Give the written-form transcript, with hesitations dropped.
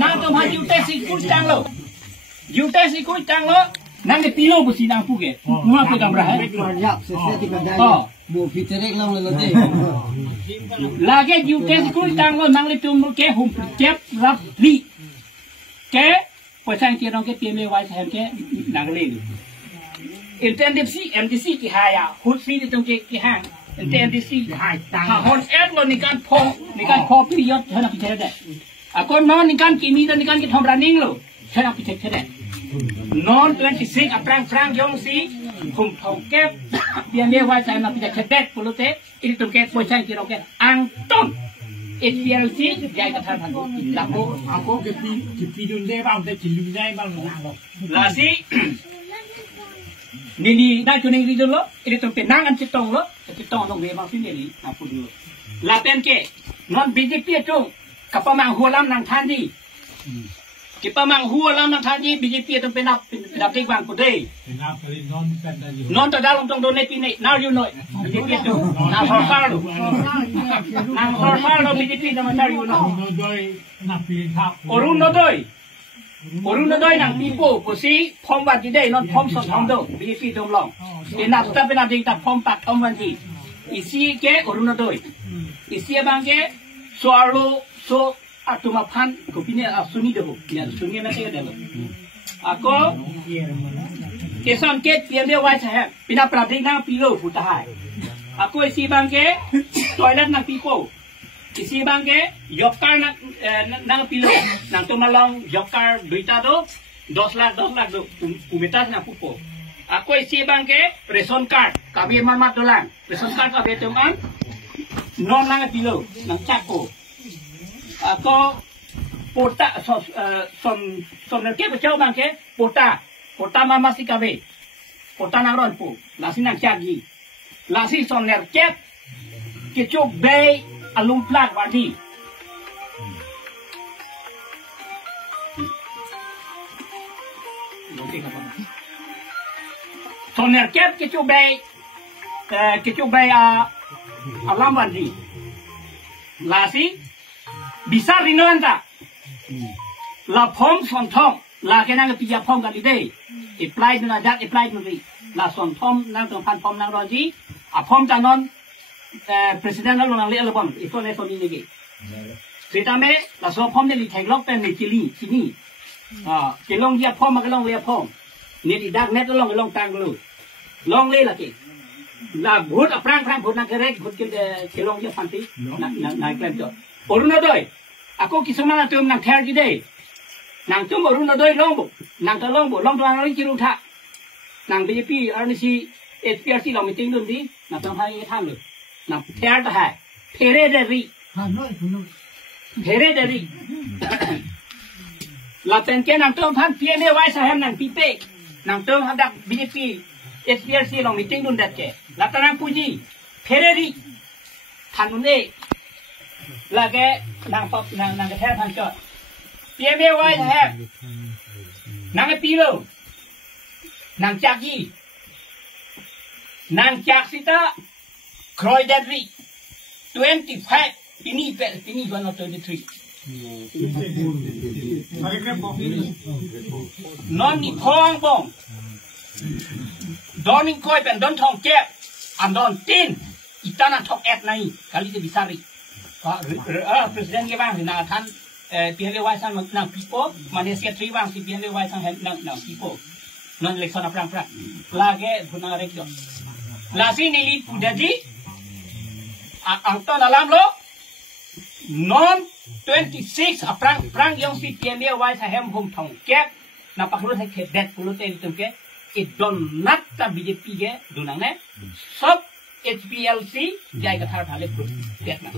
nang tu mah juta sikut cang lo nang ke pilo busi nang puke mua pe kamera bu fitrek lang lolote lagi juta sikut cang lo nang le tum ke hum kep rap li ke pasang ke nang ke pme wai sam ke nang le MDC ki haya hut si di tung ki hang MDC ha hon ad lo ni kan pho period hana pi thede ako non ni kan kimi ni kan ki thom running lo hana pi thede non 26 aprang yong si hum thong ke pme wai sam na pi thede polote ini tung ke pasang ki roke ang ton HPLC jai ka than than lako ako ke pi dun de bang de chilu dai bang la si Nini dah kuning di dulu, ini tempat nangan citong lo, citong dong memang sini ni, apa dulu. Laten ke, non BJP itu, kapamang hualam nang tadi, kapamang hualam nang tadi BJP itu penap bang kudai. Non terdalam tong donate ini, now you know BJP itu, nang horfar lo BJP itu now you know. Orun nodoi nang pipo posi pom wat di dai non pom son thong do BJP dom long ina ta pena ding ta pom pak thom wan ji isi ke orun nodoi isi bang ke so atuma phan ko pine asuni de ho ya suni na te de ako kesan ke piende wa cha pina pradik na pilo futa hai ako isi bang ke toilet na pipo isi bang ke yokar nang pilo nang tu malong yokar duita do 10 lakh do umitas na pupo ako isi bang ke ration card kabe mamat dolang ration card kabe teman non nang pilo nang chako ako pota som ke bachau bang ke pota mama si kabe pota nang ron pu lasi nang chagi lasi son ner ket ke chok bay alum plat wadi soner ket ke chok bay alam wadi lasi bisa rinanta la phom son thom la ke nang pi ya phom kan ide apply na dat apply ni la son thom nang tong phan phom nang ro ji a phom ta non Presiden lalu nang lihat lebam, itu ni soal ini lagi. Kita me, la so pom ni lihat lok pen ni sini. Kelong dia pom, kelong dia pom. Ni di dark net long tang lu, long le lagi. La buat perang buat nak kerek, buat kelong dia fanti, nak klaim tu. Orun adoi, aku kisah tu nang ter jadi. Nang tu orun adoi long bu, nang tu long lagi ciru tak. Nang BJP, ni si HPRC long meeting tu di, nang tu hari tham lu. Nang ter dah hai, pere dari, laten ke nang tu han PMA wai saham nang pipe, nang tu hendak BJP HPRC long meeting dun dat ke, laten nang puji, pere dari, kanune, lagi nang ke ter han ke, PMA wai saham, nang pilo, nang caki, nang cak sita. Kroy dari 25 ini 123 non ni phong bong don ni koi pen don thong kep an don tin itana thok et nai kali te bisari presiden ke bang na than PLA wai sang nang pipo Malaysia 3 bang si PLA wai sang nang pipo non election aprang lage buna rekyo lasi ni pudaji angton alam lo non 26 aprang yang si PMA wai sahem hum thong kep na pakru se khedet pulote tumke it don not ta BJP ge dunang ne sob HPLC jai ka thar thale put ket na